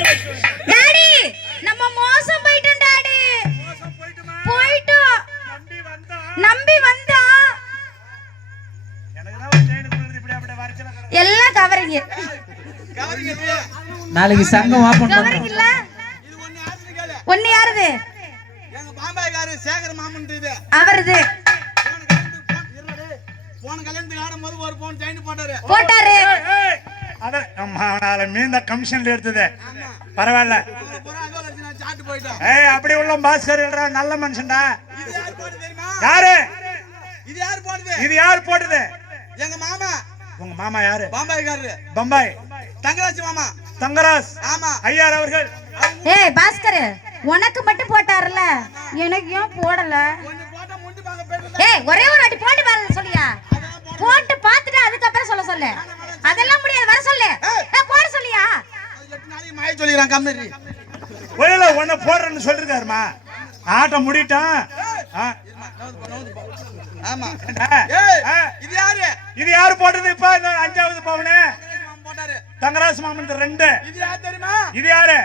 Daddy நம்ம மோசம் போயிட்டோம் டாடி. போயிட்டோம். நம்பி வந்தா எல்லாம் கவரிங்க. நாளைக்கு சங்கம் ஓபன் கவரிங் இல்ல. ஒண்ணு யாருது? எங்க பாம்பாய்காரு சேகர் மாமன் இது. அவர்து. போன கல்யாணத்துக்கு ஆடும்போது ஒரு போன் செயின் போட்டாரு. அத அம்மானால மீந்த கமிஷன்ல எடுத்தது. பரவாயில்ல. சாட்டு போயிட்டோம். ஏய் அப்படி உள்ள பாஸ்கர் இல்லடா, நல்ல மனுஷன்டா. இது யார் போடுது தெரியுமா? யாரு? இது யார் போடுது? இது யார் போடுது? எங்க மாமா. உங்க மாமா யாரு? பாம்பாய்காரு. பம்பாய். தங்கராஜ் மாமா. தங்கராஜ். ஆமா. ஐயார் அவர்கள். ஏய் பாஸ்கர், உனக்கு மட்டும் போட்டாருல, எனக்கு ஏன் போடல? கொஞ்சம் போட்டா முண்டி பாங்க பேரு. ஏய் ஒரே ஒரு வாட்டி போட்டு பாரு சொல்லியா? போட்டு பார்த்துட்டு அதுக்கு அப்புறம் சொல்லு. அதெல்லாம் முடியாது, வர சொல்லு. போட சொல்லியா? 8 நாளைக்கு மாய சொல்லிறான் கம்மிரி. ஒருல உன்னை போடுறேன்னு சொல்லிருக்காருமா. ஆட்டம் முடிட்டான். ஆமா. ஏய் இது யாரு? இது யாரு போட்டது? இப்ப இந்த 5வது பவுன் போட்டாரு. தங்கராஜ் மாமன் 2. இது யார் தெரியுமா? இது யாரு?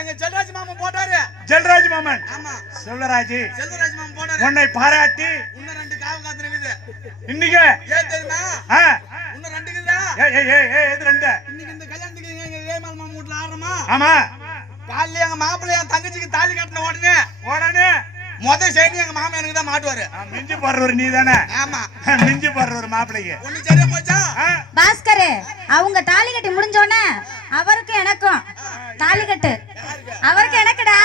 எங்க செல்வராஜ் மாமன் போட்டாரு. ஜெல்ராஜ் மாமன். ஆமா. செல்வராஜ். செல்வராஜ் மாமன் போட்டாரு. உன்னை பாராட்டி இன்னும் 2 காவு காத்துறது. இன்னைக்கு ஏன் தெரியுமா? இன்னும் 2 இருக்குதா? இது 2. இன்னைக்கு இந்த கல்யாணத்துக்கு எங்க ஏமால் மாமன் வீட்ல ஆடுறோமா? ஆமா. காலையில எங்க மாப்பிள்ளை என் தங்கச்சிக்கு தாலி கட்டின உடனே முத செய்தி எங்க மாமா எனக்கு தான் மாட்டுவாரு. மிஞ்சி போடுறவர் நீ தானே? ஆமா. மிஞ்சி போடுறவர் மாப்பிள்ளைக்கு. ஒண்ணு சரியா போச்சா? பாஸ்கர், அவங்க தாலி கட்டி முடிஞ்சோடனே அவருக்கு எனக்கும் தாலி கட்டு. அவருக்கு எனக்குடா.